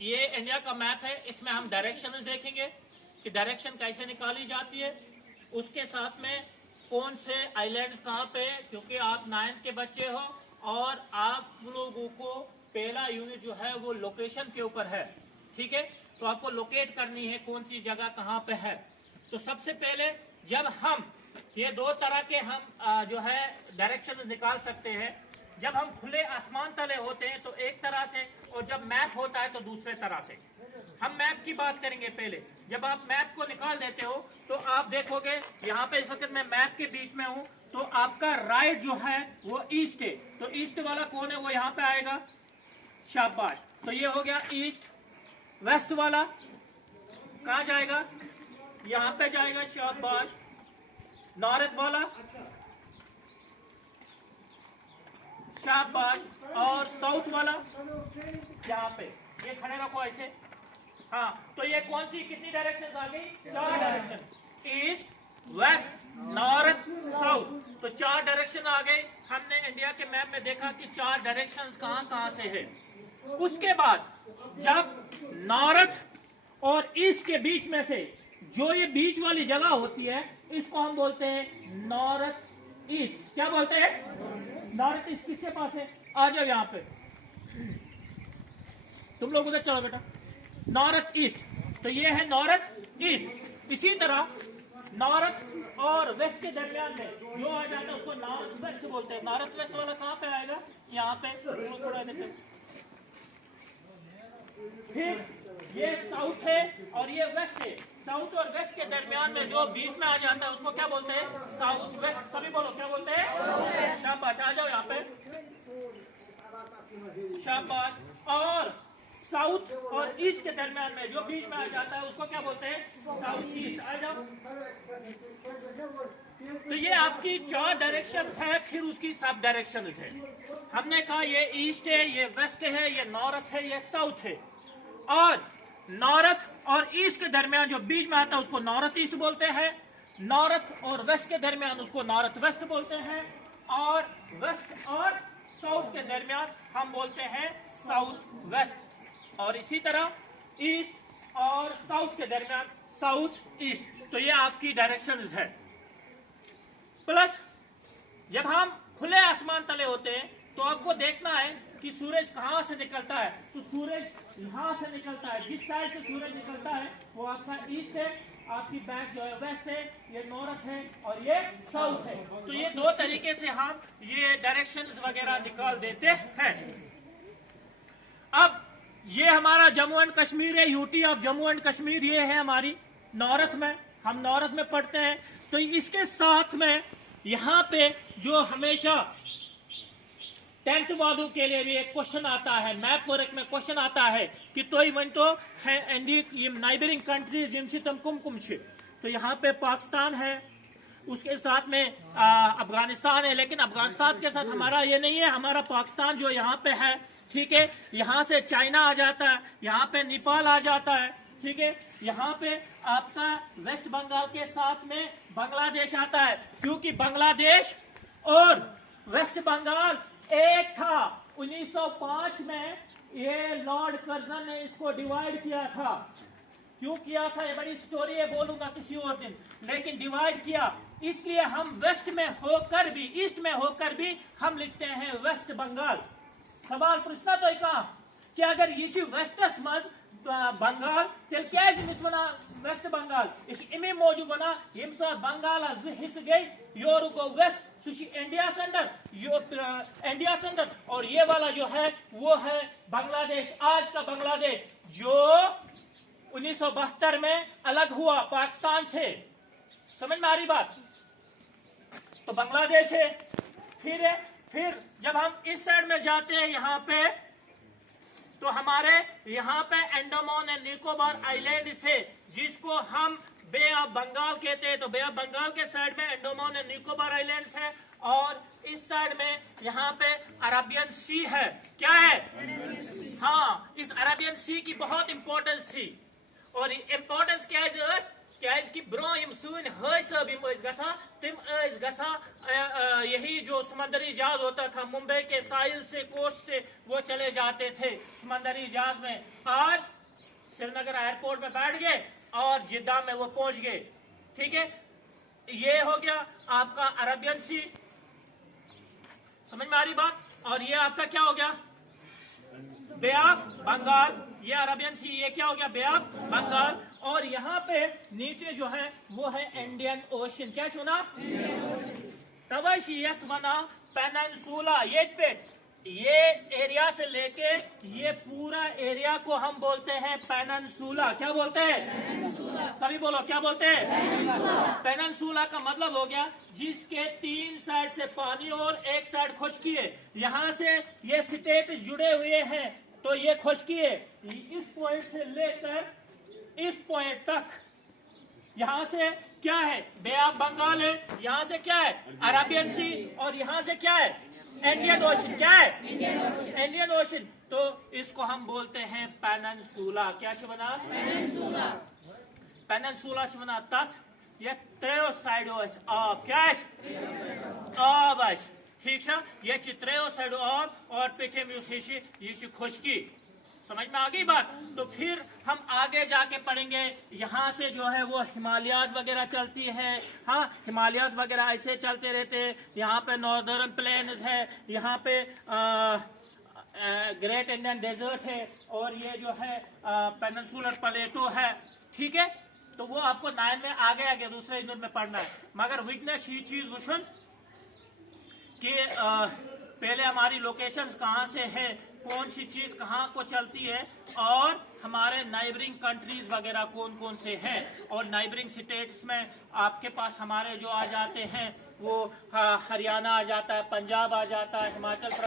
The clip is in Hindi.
ये इंडिया का मैप है, इसमें हम डायरेक्शंस देखेंगे कि डायरेक्शन कैसे निकाली जाती है, उसके साथ में कौन से आइलैंड्स कहाँ पे, क्योंकि आप 9th के बच्चे हो और आप लोगों को पहला यूनिट जो है वो लोकेशन के ऊपर है, ठीक है। तो आपको लोकेट करनी है कौन सी जगह कहाँ पे है। तो सबसे पहले जब हम ये दो तरह के हम जो है डायरेक्शन निकाल सकते हैं। जब हम खुले आसमान तले होते हैं तो एक तरह से, और जब मैप होता है तो दूसरे तरह से। हम मैप की बात करेंगे पहले। जब आप मैप को निकाल देते हो तो आप देखोगे यहाँ पे इस वक्त मैं मैप के बीच में हूँ, तो आपका राइट जो है वो ईस्ट है, तो ईस्ट वाला कौन है वो यहाँ पे आएगा, शाबाश। तो ये हो गया ईस्ट। वेस्ट वाला कहाँ जाएगा, यहाँ पे जाएगा, शाबाश। नॉर्थ वाला, शाबाश। और साउथ वाला यहाँ पे, ये खड़े रखो ऐसे। हाँ, तो ये कौन सी कितनी डायरेक्शन आ गई, 4 direction, east, west, north, south. तो 4 डायरेक्शन आ गए। हमने इंडिया के मैप में देखा कि 4 डायरेक्शन कहाँ कहाँ से है। उसके बाद जब नॉर्थ और ईस्ट के बीच में से जो ये बीच वाली जगह होती है, इसको हम बोलते हैं नॉर्थ ईस्ट। क्या बोलते हैं, नॉर्थ ईस्ट। किसके पास है, आ जाओ यहाँ पे, तुम लोग उधर चलो बेटा। नॉर्थ ईस्ट, तो ये है नॉर्थ ईस्ट। इसी तरह नॉर्थ और वेस्ट के दरमियान में जो आ जाता है उसको नॉर्थ वेस्ट बोलते हैं। नॉर्थ वेस्ट वाला कहाँ पे आएगा, यहाँ पे। फिर ये साउथ है और ये वेस्ट है। साउथ और वेस्ट के दरमियान में जो बीच में आ जाता है उसको क्या बोलते हैं, साउथ वेस्ट। सभी बोलो क्या बोलते हैं, शाबाश। आ जाओ यहाँ पे, शाबाश। और साउथ और ईस्ट के दरमियान में जो बीच में आ जाता है उसको क्या बोलते हैं, साउथ ईस्ट। आ जाओ। तो ये आपकी 4 डायरेक्शन है। फिर उसकी सब डायरेक्शन है। हमने कहा ये ईस्ट है, ये वेस्ट है, ये नॉर्थ है, ये साउथ है। और नॉर्थ और ईस्ट के दरमियान जो बीच में आता है उसको नॉर्थ ईस्ट बोलते हैं। नॉर्थ और वेस्ट के दरमियान उसको नॉर्थ वेस्ट बोलते हैं। और वेस्ट और साउथ के दरमियान हम बोलते हैं साउथ वेस्ट। और इसी तरह ईस्ट और साउथ के दरमियान साउथ ईस्ट। तो ये आपकी डायरेक्शन है। प्लस जब हम खुले आसमान तले होते हैं तो आपको देखना है कि सूरज कहाँ से निकलता है। तो सूरज यहाँ से निकलता है। जिस साइड से सूरज निकलता है वो आपका ईस्ट है, आपकी बैक जो है वेस्ट है, ये नॉर्थ है और ये साउथ है। तो ये 2 तरीके से हम ये डायरेक्शंस वगैरह निकाल देते हैं। अब ये हमारा जम्मू एंड कश्मीर है, UT of Jammu and Kashmir ये है हमारी नॉर्थ में। हम नॉर्थ में पढ़ते हैं। तो इसके साथ में यहाँ पे जो हमेशा 10th वालों के लिए भी एक क्वेश्चन आता है, मैप वर्क में क्वेश्चन आता है कि तो इवन तो नाइबरिंग कंट्रीज यम कुम कुम। तो यहाँ पे पाकिस्तान है, उसके साथ में अफगानिस्तान है। लेकिन अफगानिस्तान के साथ हमारा ये नहीं है, हमारा पाकिस्तान जो यहाँ पे है, ठीक है। यहाँ से चाइना आ जाता है, यहाँ पे नेपाल आ जाता है, ठीक है। यहाँ पे आपका वेस्ट बंगाल के साथ में बांग्लादेश आता है, क्योंकि बांग्लादेश और वेस्ट बंगाल एक था। 1905 में ये लॉर्ड कर्जन ने इसको डिवाइड किया था। क्यों किया था ये बड़ी स्टोरी है, बोलूंगा किसी और दिन। लेकिन डिवाइड किया इसलिए हम वेस्ट में होकर भी, ईस्ट में होकर भी हम लिखते हैं वेस्ट बंगाल। सवाल पूछना तो कहा कि अगर ये वेस्टस मज बंगाल तेल क्या वेस्ट बंगाल इमे मौजूद बना यम साथ बंगाल हिस्स गई योर गो वेस्ट इंडिया अंदर, इंडिया अंदर। और ये वाला जो है वो है बांग्लादेश, आज का बांग्लादेश जो 1972 में अलग हुआ पाकिस्तान से। समझ में आ रही बात। तो बांग्लादेश है। फिर जब हम इस साइड में जाते हैं यहाँ पे, तो हमारे यहाँ पे अंडमान एंड निकोबार आइलैंड है, जिसको हम बे ऑफ बंगाल कहते हैं। तो बे ऑफ बंगाल के साइड में अंडमान एंड निकोबार आइलैंड्स है, और इस साइड में यहाँ पे अरेबियन सी है। क्या है, हाँ, इस अरेबियन सी की बहुत इंपॉर्टेंस थी। और इंपॉर्टेंस क्या है कि ब्रो यम सन हाय साहब यम गसा तिम गसा यही जो समंदरी जहाज होता था मुंबई के साहिल से कोस्ट से वो चले जाते थे समंदरी जहाज में। आज श्रीनगर एयरपोर्ट में बैठ गए और जिद्दा में वो पहुंच गए। ठीक है, ये हो गया आपका अरबियन सी, समझ में आ रही बात। और ये आपका क्या हो गया, बे ऑफ बंगाल। ये अरबियन सी, ये क्या हो गया, बे ऑफ बंगाल। और यहाँ पे नीचे जो है वो है इंडियन ओशन। क्या सुना, तवशियत बना पेनिनसुला। ये एरिया से लेके ये पूरा एरिया को हम बोलते हैं पेनिनसुला। क्या बोलते हैं, सभी बोलो क्या बोलते हैं। पेनिनसुला का मतलब हो गया जिसके 3 साइड से पानी और 1 साइड खुशकी है। यहाँ से ये स्टेट जुड़े हुए हैं तो ये खुशकी है। इस पॉइंट से लेकर इस पॉइंट तक यहाँ से क्या है, बे ऑफ बंगाल है। यहाँ से क्या है, अरबियन सी। और यहाँ से क्या है, इंडियन ओशन। क्या है, इंडियन ओशन। तो इसको हम बोलते हैं पेनिनसुला। क्या से बना, पेनिनसुला से बना तथ ये त्रेयो साइडो आब। क्या है, आब। ठीक है, ये त्रेयो साइडो आब और पिके म्यूसिशी ये खुशकी। समझ में आ गई बात। तो फिर हम आगे जाके पढ़ेंगे। यहाँ से जो है वो हिमालयाज वगैरह चलती है। हाँ, हिमालयाज वगैरह ऐसे चलते रहते हैं। यहाँ पे नॉर्दर्न प्लेन्स है, यहाँ पे ग्रेट इंडियन डेजर्ट है और ये जो है पेनिनसुलर प्लेटो है। ठीक है, तो वो आपको 9 में आगे आगे दूसरे यूनिट में पढ़ना है। मगर विकनेस ये चीज वुशन कि पहले हमारी लोकेशंस कहाँ से है, कौन सी चीज कहाँ को चलती है और हमारे नाइबरिंग कंट्रीज वगैरह कौन कौन से हैं। और नाइबरिंग स्टेट्स में आपके पास हमारे जो आ जाते हैं वो हरियाणा आ जाता है, पंजाब आ जाता है, हिमाचल